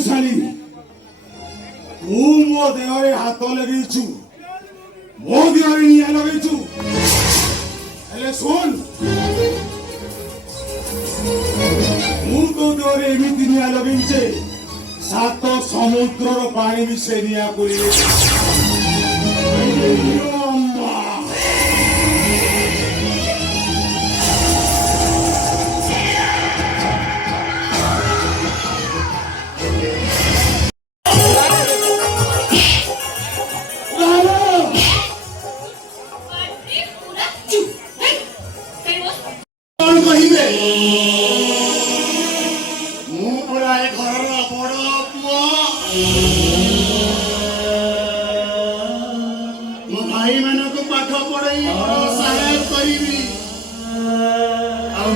शाली तू मो देहरे हाथ लगेछु मो देहरे निया लगेछु हेले सुन मु तो देहरे एमिति निया लगेछे सात समुद्रर पानी मिसे निया करिले भाई मन को पाठ पढ़ाई सहाय करी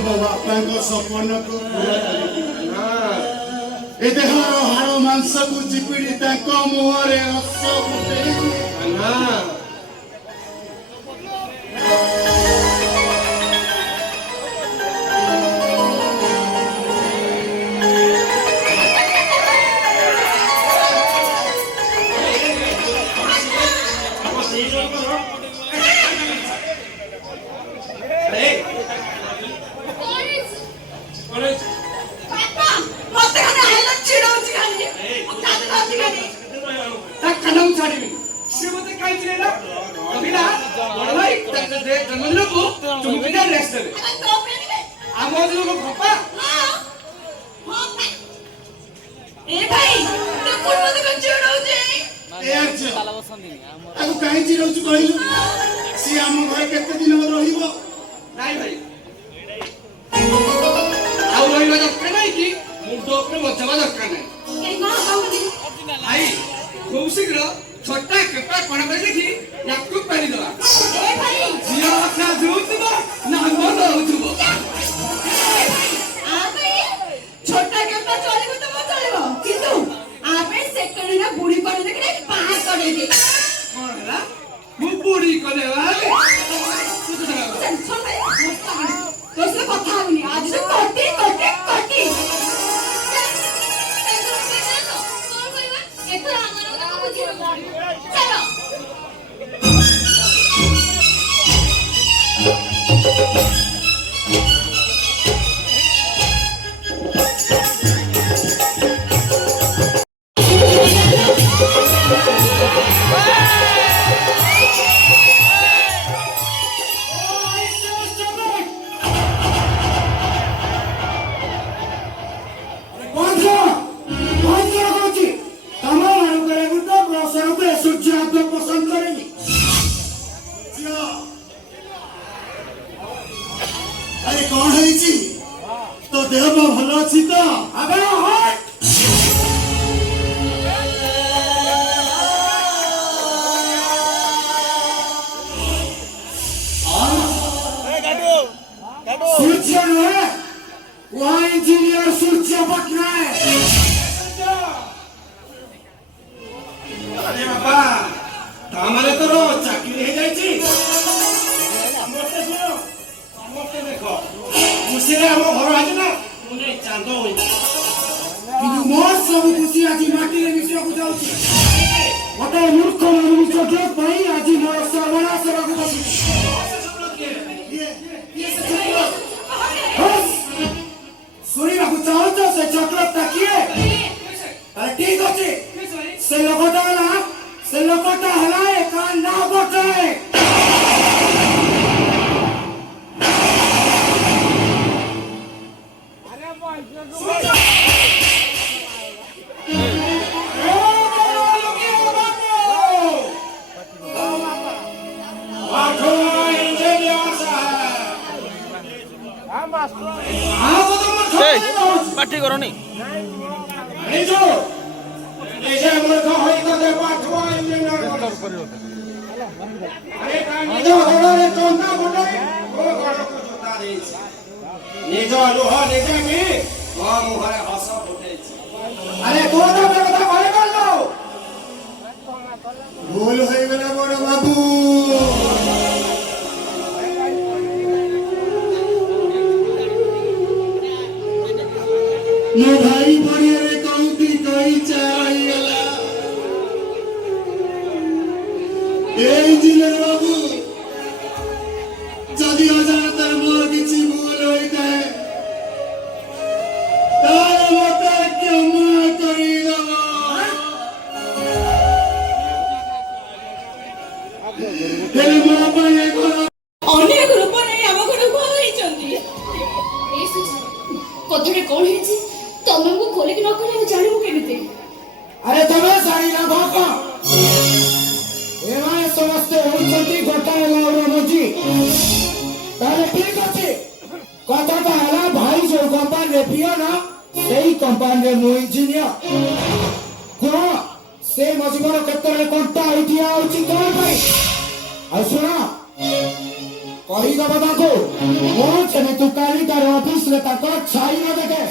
बापा सपन को ए देहर हाड़ मांस को चिपिड़ी मुहरे हस फुटे छोटा कपड़ा कोन कर देखी याकू पानी दवा ए भाई जिया अपना जोतबो ना मन होतबो आ भाई छोटा कपड़ा चलेबो तो चलेबो किंतु आपे सेकंड ना बुढ़ी कोन देखले पास करे दे कोनला मु बुढ़ी कोने वाले चल सुन भाई तो से କଥା होनी आज तो कोटी कोटी कोटी एतो हमर को बुझियो चलो तो देह भल अच्छी तो सूर्य नुहे वहाँ इंजीनियर सूर्य पटनायक अरे बाबा तामारे तो चाकरी है जाइए देखो खुशी हम घर आज ना मुझे चांद हो कि मोर सब खुशी आज माटी रे मिश्र को जाउची मते मूर्ख मनुष्य के भाई आज मोर सर्वना सेवा को जाउची सुनी बाबू चाहो तो से चॉकलेट तकिए अरे ठीक अछि से लोकटा हला एक ना बटे पार्टी करो नहीं भूल हो गला बड़ बाबू ये भाई बढ़िया रे कहूती कही ବୁଝିଲେ ବାବୁ ଯଦି ଅଜାଣତରେ ମୋର କିଛି ଭୁଲ ହୋଇଥାଏ ତାହେଲେ ମତେ କ୍ଷମା କରିଦେବ। ହେଲେ ମୋ ପାଇଁ ଏ ଘର ଅନେକ ରୂପ ନେଇ ଆମ ଘରକୁ ହେଇଛନ୍ତି। କଥାଟା କଣ ହେଇଛି ତମକୁ ଖୋଲିକି ନ କଲେ ଆମେ ଜାଣିବୁ କେମିତି? ଆରେ ତମେ ଜାଣିନା ଭକ ଏମାନେ ସମସ୍ତେ ହଉଛନ୍ତି ଗୋଟାଏ ଗାଁର ମଝି। ତାହେଲେ ଠିକ ଅଛି କଥାଟା ହେଲା ଭାଇ ଯୋଉ କମ୍ପାନୀରେ ପିଅନ ସେଇ କମ୍ପାନୀରେ ମୁଁ ଇଞ୍ଜିନିୟର। କୁହ ସେ ମଝିବର କ୍ଷେତ୍ରରେ କଣ୍ଟା ହେଇଠିଆ ହଉଛି କଣ ପାଇଁ? ଆଉ ଶୁଣ କହିଦବ ତାଙ୍କୁ ମୁଁ ଯେମିତି କାଲି ତାର ଅଫିସରେ ତାଙ୍କର ଛାଇ ନ ଦେଖେ।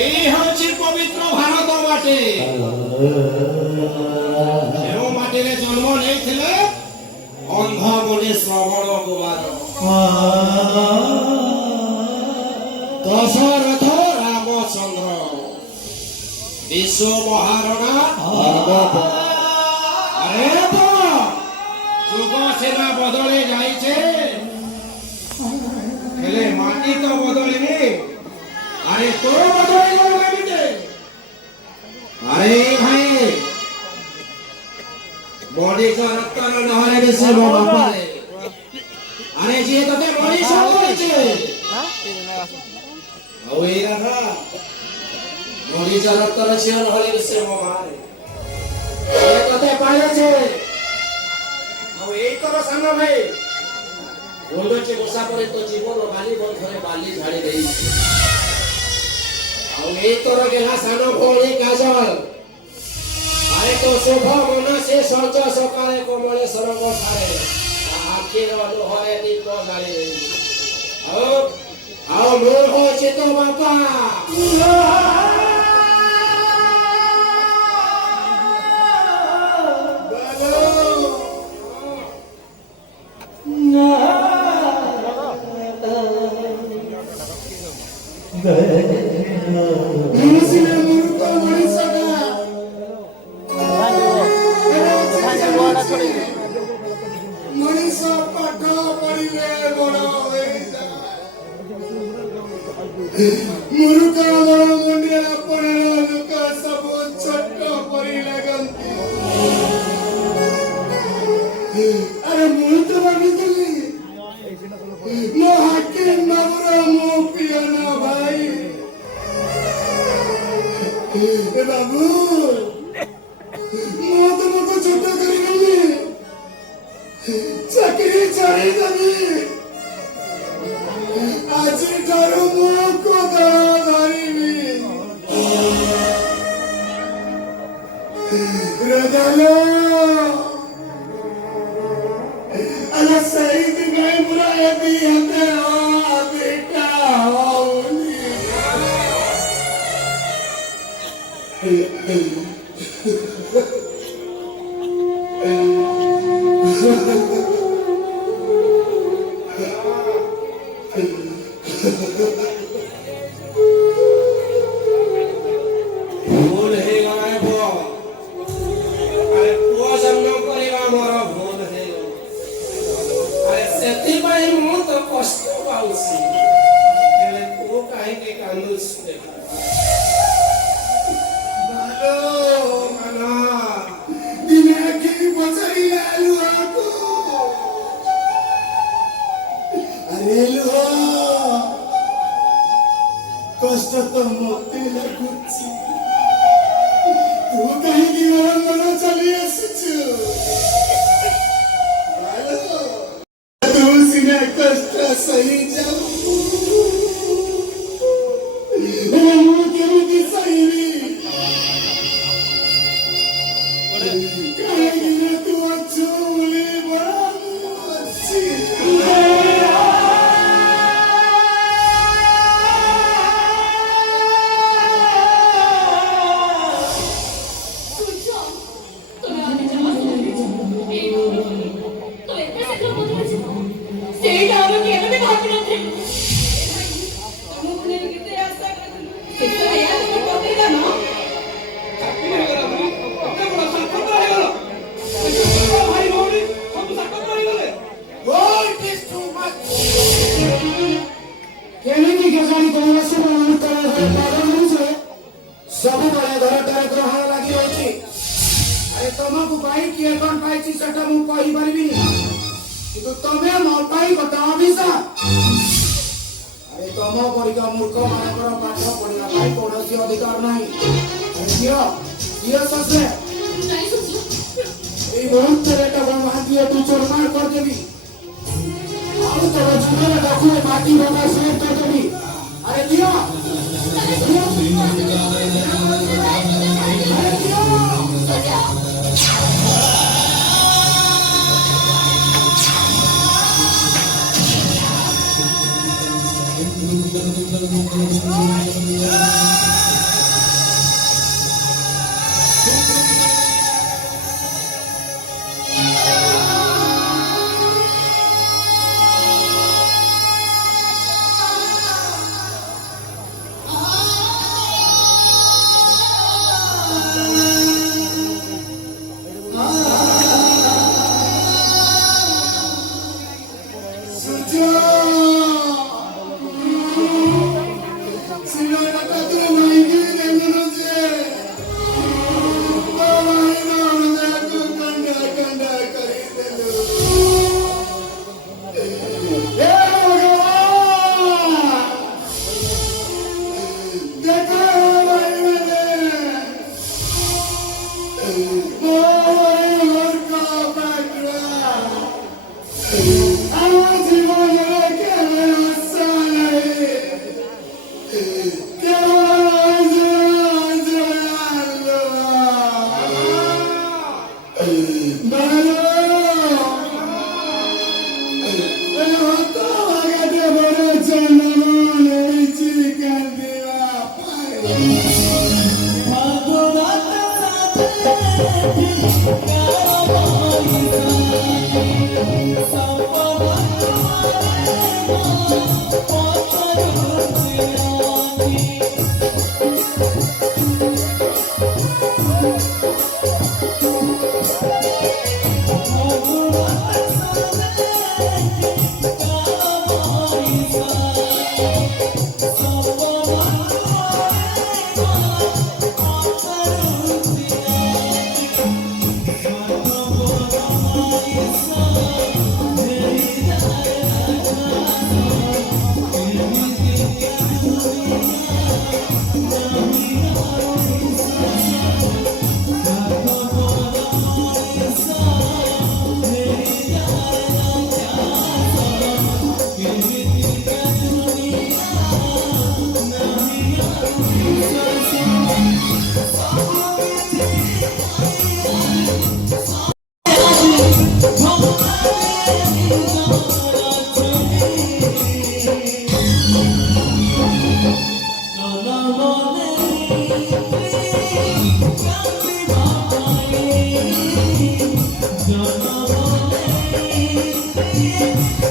এই হচ্ছে পবিত্র ভারত মাটি। ଯେଉଁ ମାଟିରେ ଜନ୍ମ ନେଇଥିଲେ ଅନ୍ଧ ବୋଲି ଶ୍ରବଣ କୁମାର ଦଶରଥ ରାମଚନ୍ଦ୍ର ବିଶ୍ୱ ମହାରଣା। ଆରେ ଯୁଗ ସିନା ବଦଳି ଯାଇଛି ହେଲେ ମାଟି ତ ବଦଳିନି। আরে তো বদলাই গেল কেমিতে? আরে ভাই মনিষ রক্তর নহলে বেশি বাবা পারে। আরে যে তোতে মনিষ হয়েছে ଆଉ ଏଇରା ନା ମଣିଷ ରକ୍ତର ଝିଅ নহলে ବେଶି ବାବା রে ଏ তোতে ପାଇছে। ଆଉ ଏଇ ତୋର ସାନ ଭାଇ ବୋଲୁଛି ବର୍ଷା ପରେ ତ ଜୀବନ ବାଲି ବନ୍ଧରେ ବାଲି ଝାଡ଼ି ଦେଇଛି। ଆଉ ଏଇ ତୋର ଗେଲା ସାନ ଭଉଣୀ କାଜଲ ଆରେ ତ ଶୁଭ ମନ ସେ ସଞ୍ଜ ସକାଳେ କମଳେଶ୍ୱରଙ୍କ ଠାରେ ଆଖିର ଲୁହରେ ଦୀପ ଜାଳି ଦେଇଛି। ଆଉ ମୁଁ ହଉଛି ତୋ ବାପା। ମଣିଷ ପାଠ ପଢିଲେ ବଡ ହୋଇଯାଏ। ମୂର୍ଖ ବଡ ମୁଣ୍ଡିଆ ପଡିଲ ଲୋକ ସବୁ ଛୋଟ ପରି ଲାଗନ୍ତି। ଆରେ ମୁଁ ତ ଭାବିଥିଲି ମୋ ହାକିମ ବାବୁର ମୋ ପିଅନ ଭାଇ ବାବୁ ମୁଁ ତୁମକୁ ଛୋଟ କରିନେଲି ଚାକିରି ଛାଡ଼ିଦେବି। ଆଜିଠାରୁ ମୁଁ କୋଦାଳ ଧରିବି। ଆରେ ସେଇଥିପାଇଁ ପୁରା ଏବି ହାତେ ଦିଟା ହଉନି। ଭୁଲ ହେଇଗଲା ଏ ପୁଅ। ଆରେ ପୁଅ ଜନ୍ମ କରିବା ମୋର ଭୁଲ ହେଇଗଲା। ଆରେ ସେଥିପାଇଁ ମୁଁ ତ କଷ୍ଟ ପାଉଛି ହେଲେ ତୁ କାହିଁକି କାନ୍ଦୁଛୁ ଦେଖ। ଦିନେ ଆଖି ପଚାରିଲା ଲୁହାକୁ ଆରେ ଲୁହ କଷ୍ଟ ତ ମତେ ଲାଗୁଛି ତୁ କାହିଁକି ଘର ଚାଲି ଆସିଛୁ? ତୁ ସିନା କଷ୍ଟ ସହିଯାଉ ମୁଁ କେମିତି ସହିବି? କାହିଁକି ତୁ ଅଛୁ ବୋଲି ବଡ଼ ଅଛି। ସେଇଟା ଆମେ କେବେ ବି ଭାବିନଥିଲୁ। ତମେ ମୋ ପାଇଁ ଗୋଟେ ଅଭିଶାପ। ଆରେ ତମ ପରିକା ମୂର୍ଖ ମାନଙ୍କର ପାଠ ପଢିବା ପାଇଁ କୌଣସି ଅଧିକାର ନାହିଁ। ଦିଅ ଶଶେ ନାଇଁ ଶ୍ୱଶୁର এই মুহূর্তে টাকা ভাঙিয়ে তুই চোরমার করে দেবি। আর তোর জীবনে দেখো মাটি ভাঙা শেষ করে দেবি। আরে দিও আরে দিও Thank you.